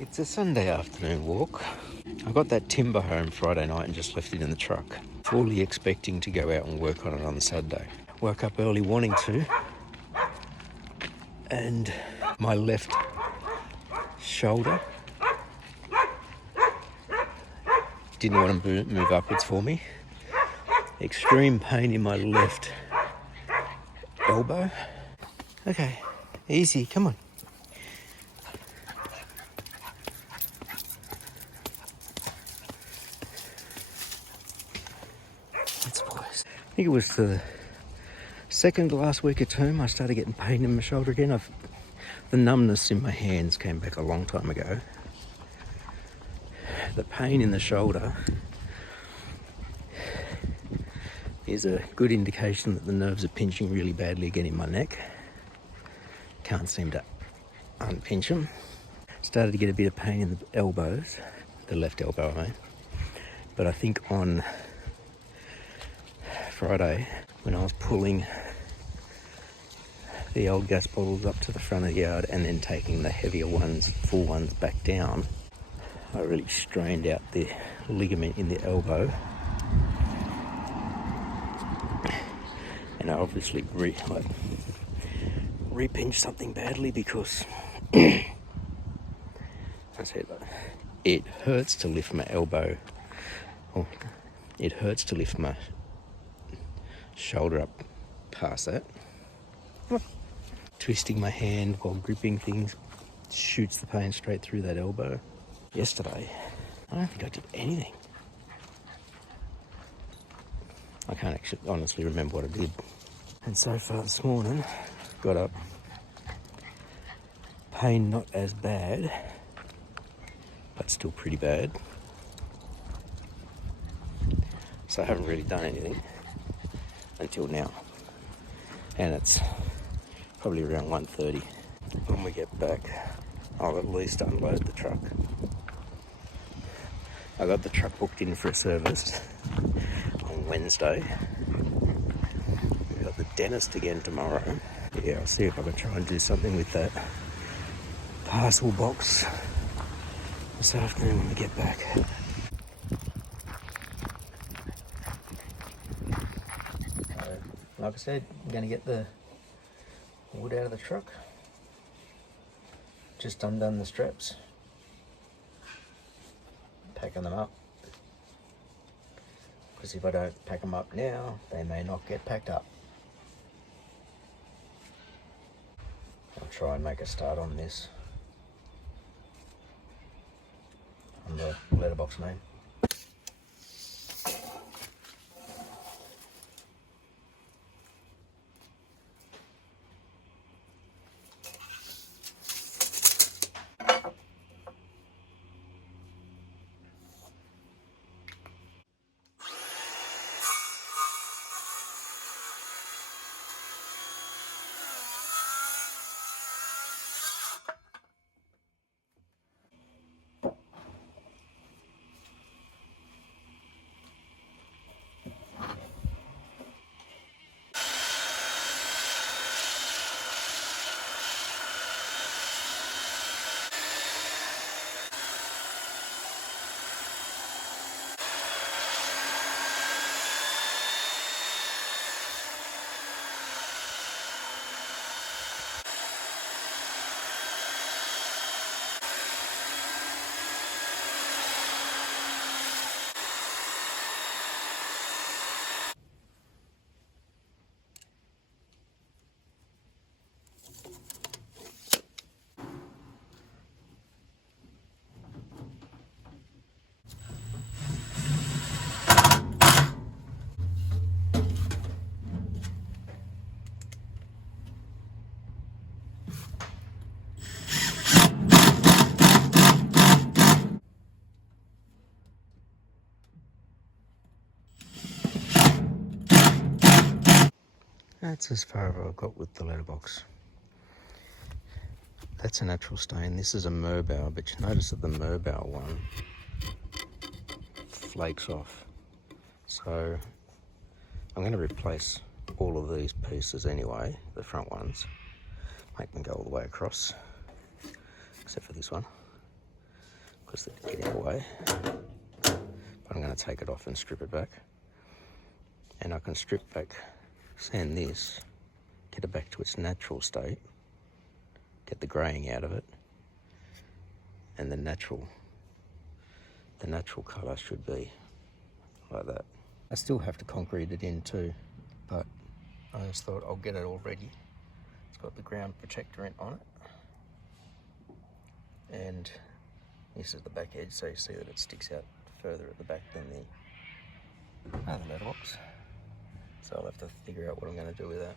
It's a Sunday afternoon walk. I got that timber home Friday night and just left it in the truck, fully expecting to go out and work on it on Saturday. Woke up early wanting to, and my left shoulder didn't want to move upwards for me. Extreme pain in my left elbow. Okay, easy, come on. I think it was the second to last week of term I started getting pain in my shoulder again. The numbness in my hands came back a long time ago. The pain in the shoulder is a good indication that the nerves are pinching really badly again in my neck. Can't seem to unpinch them. Started to get a bit of pain in the elbows, the left elbow I mean. But I think on Friday, when I was pulling the old gas bottles up to the front of the yard and then taking the heavier ones, full ones, back down, I really strained out the ligament in the elbow. And I obviously re-pinched something badly because I said it hurts to lift my elbow. Oh, it hurts to lift my shoulder up past that. Twisting my hand while gripping things shoots the pain straight through that elbow. Yesterday, I don't think I did anything. I can't actually honestly remember what I did. And so far this morning, got up, pain not as bad, but still pretty bad. So I haven't really done anything until now. And it's probably around 1:30. When we get back, I'll at least unload the truck. I got the truck booked in for a service on Wednesday. We've got the dentist again tomorrow. Yeah, I'll see if I can try and do something with that parcel box this afternoon when we get back. Like I said, I'm going to get the wood out of the truck. Just undone the straps. Packing them up. Because if I don't pack them up now, they may not get packed up. I'll try and make a start on this. On the letterbox name. That's as far as I've got with the letterbox. That's a natural stain. This is a Merbau, but you notice that the Merbau one flakes off. So I'm going to replace all of these pieces anyway, the front ones. Make them go all the way across, except for this one. because they're getting away. But I'm going to take it off and strip it back. And I can strip back, sand this, get it back to its natural state, get the greying out of it, and the natural colour should be like that. I still have to concrete it in too, but I just thought I'll get it all ready. It's got the ground protector on it, and this is the back edge, so you see that it sticks out further at the back than the mailbox. So I'll have to figure out what I'm going to do with that.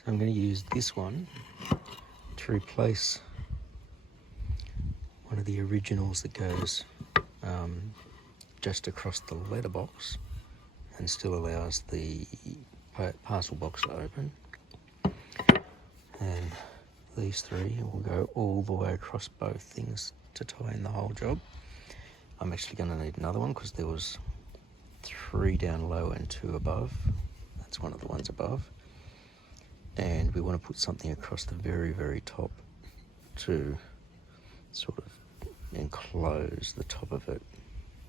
So I'm going to use this one to replace one of the originals that goes just across the letterbox and still allows the parcel box to open. And these three will go all the way across both things to tie in the whole job. I'm actually going to need another one because there was 3 down low and 2 above. That's one of the ones above. And we want to put something across the very, very top to sort of enclose the top of it.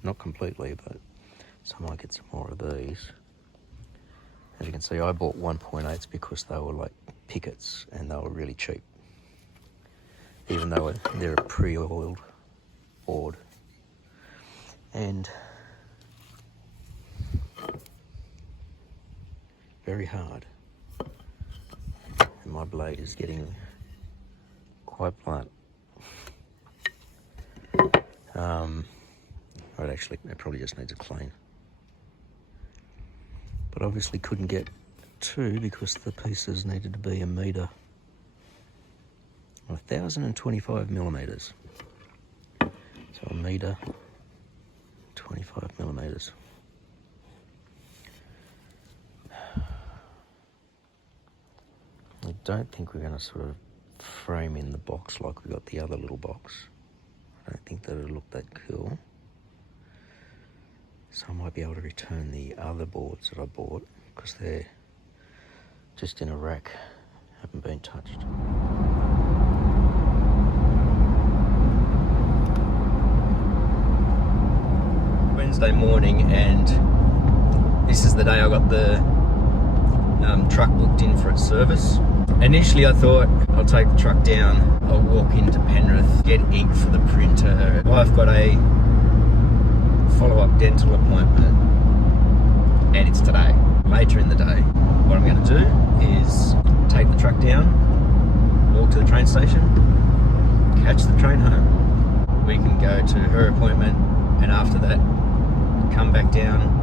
Not completely, but so I might get some more of these. As you can see, I bought 1.8s because they were like pickets and they were really cheap. Even though they're a pre-oiled board. And very hard. And my blade is getting quite blunt. It probably just needs a clean. But obviously couldn't get 2 because the pieces needed to be 1 metre. 1,025 millimetres. So 1 metre, 25 millimetres. I don't think we're going to sort of frame in the box like we got the other little box. I don't think that it'll look that cool. So I might be able to return the other boards that I bought because they're just in a rack, haven't been touched. Wednesday morning, and this is the day I got the truck booked in for its service. Initially I thought I'll take the truck down, I'll walk into Penrith, get ink for the printer. I've got a follow-up dental appointment and it's today, later in the day. What I'm going to do is take the truck down, walk to the train station, catch the train home. We can go to her appointment and after that come back down,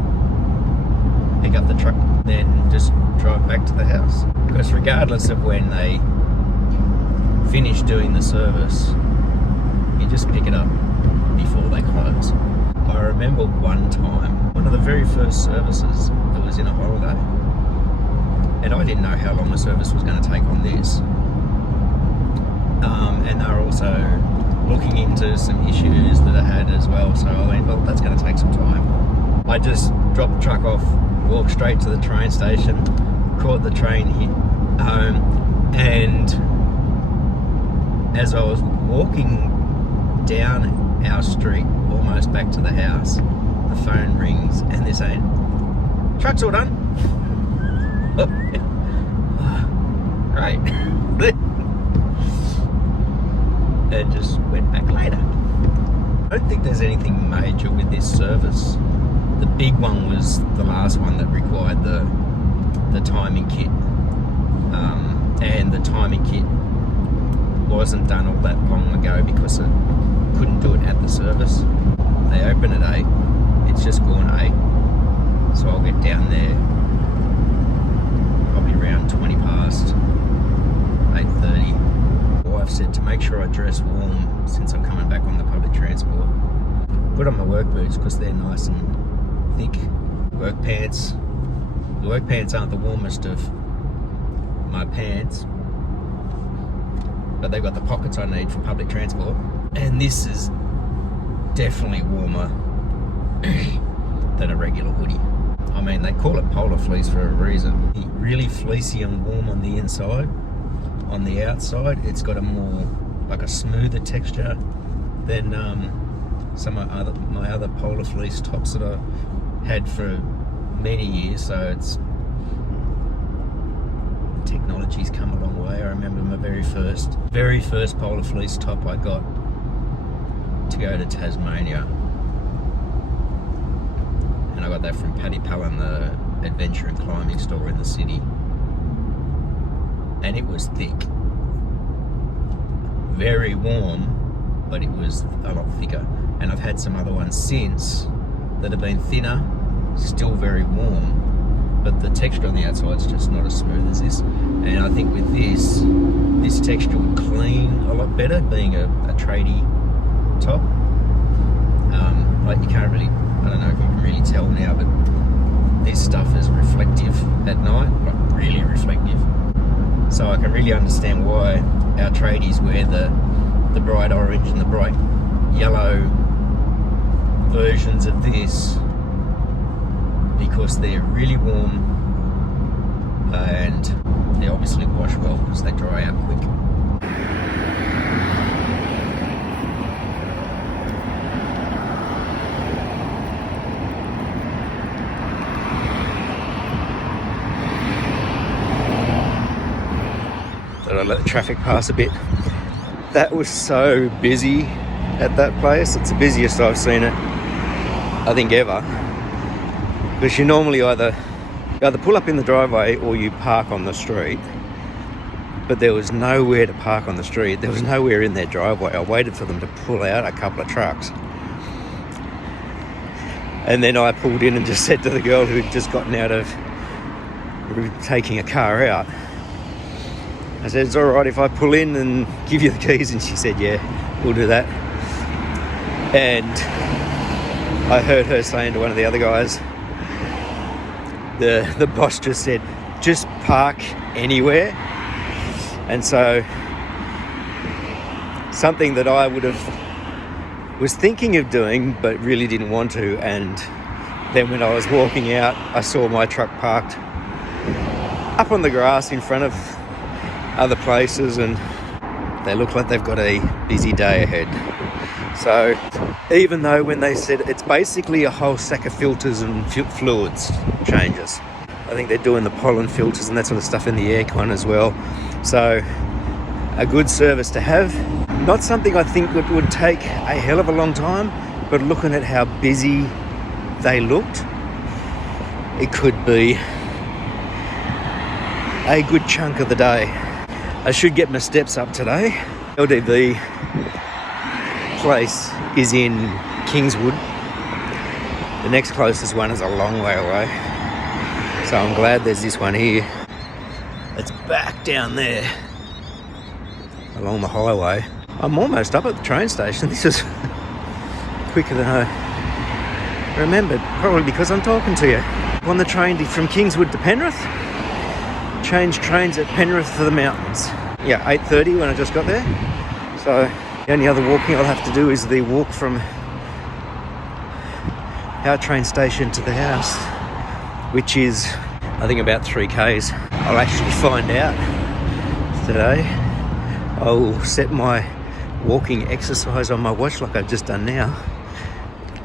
pick up the truck, then just drive back to the house. Because regardless of when they finish doing the service, you just pick it up before they close. I remember one time, one of the very first services that was in a holiday, and I didn't know how long the service was going to take on this. And they were also looking into some issues that I had as well, so I went, well, that's going to take some time. I just dropped the truck off, walked straight to the train station, caught the train home, and as I was walking down our street, almost back to the house, the phone rings and they're saying, truck's all done. Great. And just went back later. I don't think there's anything major with this service. The big one was the last one that required the timing kit. And the timing kit wasn't done all that long ago because it couldn't do it at the service. They open at 8, it's just gone 8. So I'll get down there probably around 20 past 8:30. I've said to make sure I dress warm since I'm coming back on the public transport. Put on my work boots because they're nice and thick. Work pants. The work pants aren't the warmest of my pants, but they've got the pockets I need for public transport. And this is definitely warmer than a regular hoodie. I mean, they call it polar fleece for a reason. Really fleecy and warm on the inside. On the outside, it's got a more, like a smoother texture than some of my other polar fleece tops that I've had for many years. So it's, the technology's come a long way. I remember my very first polar fleece top I got to go to Tasmania, and I got that from Paddy Palin, the adventure and climbing store in the city. And it was thick, very warm, but it was a lot thicker. And I've had some other ones since that have been thinner, still very warm, but the texture on the outside is just not as smooth as this. And I think with this texture would clean a lot better, being a tradie top. Like you can't really, I don't know if you can really tell now, but this stuff is reflective at night, like really reflective. So I can really understand why our tradies wear the bright orange and the bright yellow versions of this, because they're really warm and they obviously wash well because they dry out quick. Thought I'd let the traffic pass a bit. That was so busy at that place. It's the busiest I've seen it, I think, ever. Because you normally either pull up in the driveway or you park on the street. But there was nowhere to park on the street. There was nowhere in their driveway. I waited for them to pull out a couple of trucks. And then I pulled in and just said to the girl who'd just gotten out of taking a car out, I said, "It's all right if I pull in and give you the keys?" And she said, "Yeah, we'll do that." And I heard her saying to one of the other guys, the boss just said, "Just park anywhere." And so something that I was thinking of doing but really didn't want to, and then when I was walking out I saw my truck parked up on the grass in front of other places, and they look like they've got a busy day ahead. So even though when they said it's basically a whole stack of filters and fluids changes, I think they're doing the pollen filters and that sort of stuff in the aircon as well. So a good service to have. Not something I think would take a hell of a long time, but looking at how busy they looked, it could be a good chunk of the day. I should get my steps up today. LDV place is in Kingswood. The next closest one is a long way away. So I'm glad there's this one here. It's back down there along the highway. I'm almost up at the train station. This is quicker than I remembered, probably because I'm talking to you. On the train from Kingswood to Penrith. Changed trains at Penrith for the mountains. Yeah, 8:30 when I just got there. So the only other walking I'll have to do is the walk from our train station to the house, which is, I think, about 3 k's. I'll actually find out today. I'll set my walking exercise on my watch like I've just done now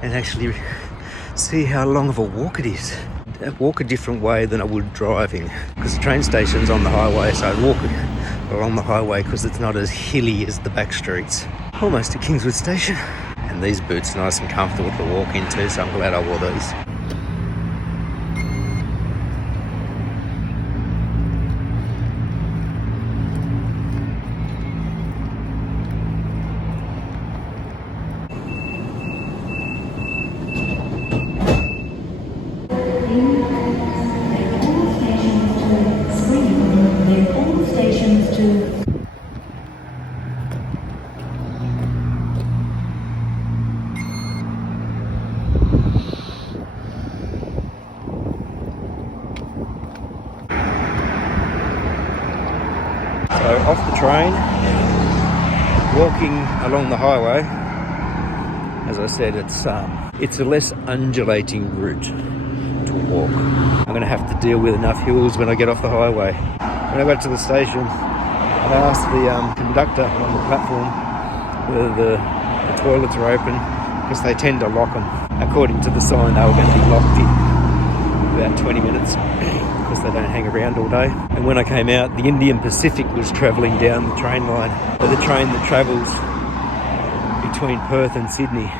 and actually see how long of a walk it is. I'd walk a different way than I would driving, because the train station's on the highway, so I'd walk along the highway because it's not as hilly as the back streets. Almost to Kingswood Station. And these boots are nice and comfortable to walk into, so I'm glad I wore these. So off the train, walking along the highway. As I said, it's a less undulating route to walk. I'm going to have to deal with enough hills when I get off the highway. When I got to the station, I asked the conductor on the platform whether the toilets are open, because they tend to lock them. According to the sign, they were going to be locked in about 20 minutes. Because they don't hang around all day. And when I came out, the Indian Pacific was travelling down the train line. But the train that travels between Perth and Sydney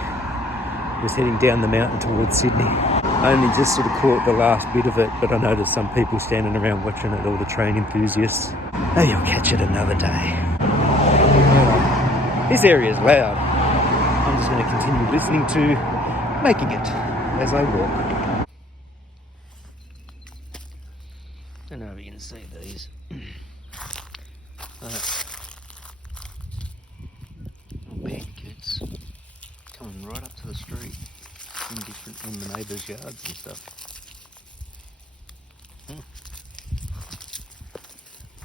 was heading down the mountain towards Sydney. I only just sort of caught the last bit of it, but I noticed some people standing around watching it, all the train enthusiasts. Maybe I'll catch it another day. This area is loud. I'm just going to continue listening to Making It as I walk. you can see these. Bandicoots coming right up to the street in the neighbours' yards and stuff.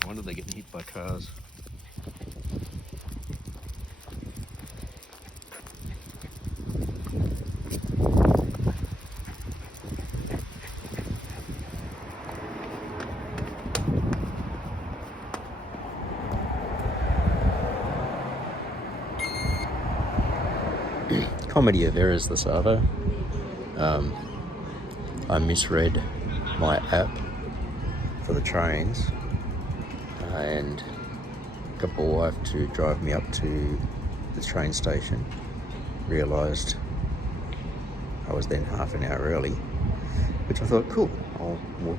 I wonder if they're getting hit by cars. Comedy of errors, this Arvo. I misread my app for the trains and got my wife to drive me up to the train station. Realised I was then half an hour early, which I thought, cool,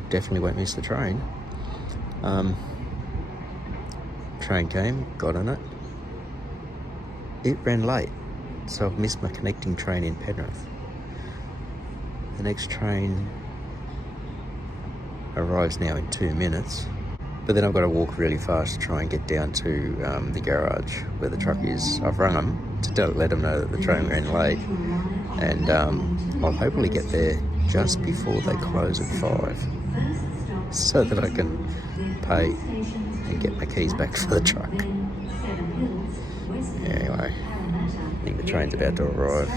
definitely won't miss the train. Train came, got on it. It ran late, so I've missed my connecting train in Penrith. The next train arrives now in 2 minutes, but then I've got to walk really fast to try and get down to the garage where the truck is. I've rung them to let them know that the train ran late, and I'll hopefully get there just before they close at 5, so that I can pay and get my keys back for the truck. Anyway, I think the train's about to arrive.